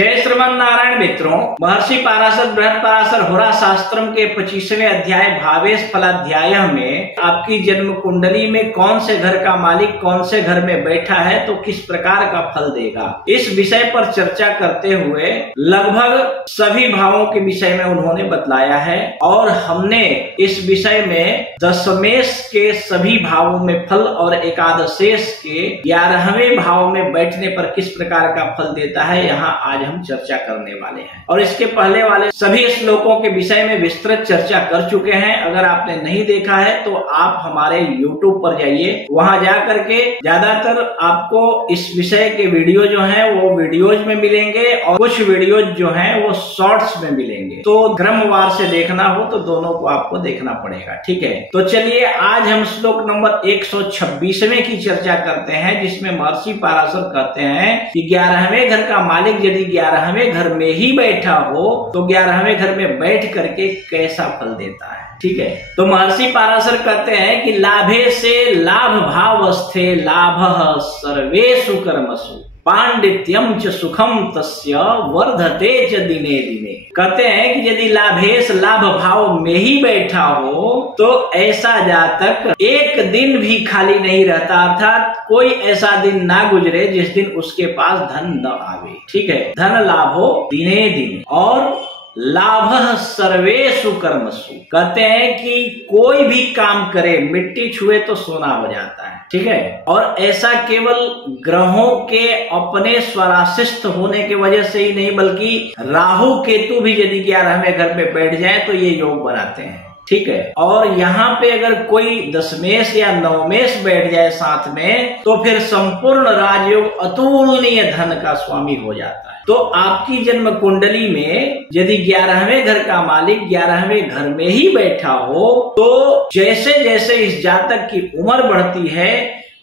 जय श्रीमन नारायण मित्रों, महर्षि पाराशर बृहद पराशर होरा शास्त्रम के 25वें अध्याय भावेश फलाध्याय में आपकी जन्म कुंडली में कौन से घर का मालिक कौन से घर में बैठा है तो किस प्रकार का फल देगा, इस विषय पर चर्चा करते हुए लगभग सभी भावों के विषय में उन्होंने बतलाया है और हमने इस विषय में दशमेश के सभी भावों में फल और एकादशेश के 11वें भाव में बैठने पर किस प्रकार का फल देता है यहाँ आज हम चर्चा करने वाले हैं। और इसके पहले वाले सभी श्लोकों के विषय में विस्तृत चर्चा कर चुके हैं। अगर आपने नहीं देखा है तो आप हमारे YouTube पर जाइए, वहां जा करके ज्यादातर आपको इस विषय के वीडियो जो हैं वो वीडियोज में मिलेंगे और कुछ वीडियोज जो हैं वो शॉर्ट्स में मिलेंगे। तो क्रमवार से देखना हो तो दोनों को आपको देखना पड़ेगा, ठीक है। तो चलिए आज हम श्लोक नंबर 126वें की चर्चा करते हैं, जिसमें महर्षि पाराशर कहते हैं कि 11वें घर का मालिक यदि 11वें घर में ही बैठा हो तो 11वें घर में बैठ करके कैसा फल देता है, ठीक है। तो महर्षि पाराशर कहते हैं कि लाभे से लाभ भावस्थे लाभः सर्वेषु कर्मसु पांडित्यम च सुखम तस्य वर्धते च दिने दिने। कहते हैं कि यदि लाभेश लाभ भाव में ही बैठा हो तो ऐसा जातक एक दिन भी खाली नहीं रहता, अर्थात कोई ऐसा दिन ना गुजरे जिस दिन उसके पास धन न आवे, ठीक है। धन लाभो दिने दिने और लाभ सर्वेषु कर्मसु। कहते हैं कि कोई भी काम करे मिट्टी छुए तो सोना हो जाता है, ठीक है। और ऐसा केवल ग्रहों के अपने स्वराशिष्ट होने की वजह से ही नहीं, बल्कि राहु केतु भी यदि 11वें घर में बैठ जाए तो ये योग बनाते हैं, ठीक है। और यहाँ पे अगर कोई दशमेश या नवमेश बैठ जाए साथ में तो फिर संपूर्ण राजयोग अतुलनीय धन का स्वामी हो जाता है। तो आपकी जन्म कुंडली में यदि 11वें घर का मालिक 11वें घर में ही बैठा हो तो जैसे जैसे इस जातक की उम्र बढ़ती है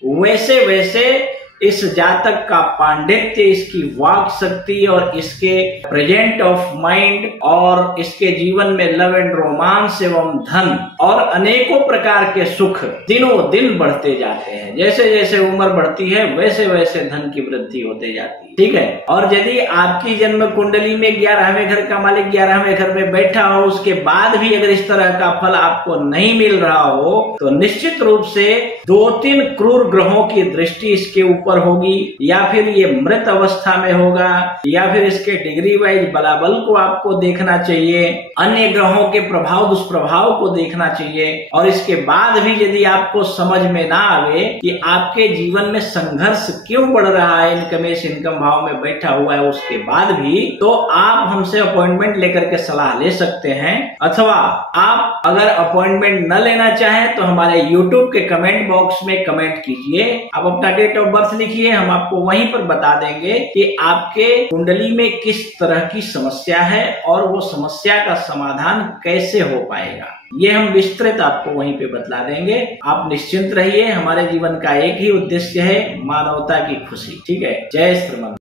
वैसे वैसे इस जातक का पांडित्य, इसकी वाक शक्ति और इसके प्रेजेंट ऑफ माइंड और इसके जीवन में लव एंड रोमांस एवं धन और अनेकों प्रकार के सुख दिनों दिन बढ़ते जाते हैं। जैसे जैसे उम्र बढ़ती है वैसे वैसे धन की वृद्धि होते जाती है, ठीक है। और यदि आपकी जन्म कुंडली में 11वें घर का मालिक 11वें घर में बैठा हो, उसके बाद भी अगर इस तरह का फल आपको नहीं मिल रहा हो तो निश्चित रूप से 2-3 क्रूर ग्रहों की दृष्टि इसके ऊपर होगी, या फिर ये मृत अवस्था में होगा, या फिर इसके डिग्री वाइज बलाबल को आपको देखना चाहिए, अन्य ग्रहों के प्रभाव दुष्प्रभाव को देखना चाहिए। और इसके बाद भी यदि आपको समझ में ना आवे कि आपके जीवन में संघर्ष क्यों बढ़ रहा है, इनकमेश इनकम भाव में बैठा हुआ है उसके बाद भी, तो आप हमसे अपॉइंटमेंट लेकर के सलाह ले सकते हैं। अथवा आप अगर अपॉइंटमेंट न लेना चाहें तो हमारे YouTube के कमेंट बॉक्स में कमेंट कीजिए, आप अपना डेट ऑफ बर्थ लिखिए, हम आपको वहीं पर बता देंगे कि आपके कुंडली में किस तरह की समस्या है और वो समस्या का समाधान कैसे हो पाएगा। ये हम विस्तृत आपको वहीं पे बतला देंगे। आप निश्चिंत रहिए, हमारे जीवन का एक ही उद्देश्य है, मानवता की खुशी, ठीक है। जय श्रीमन।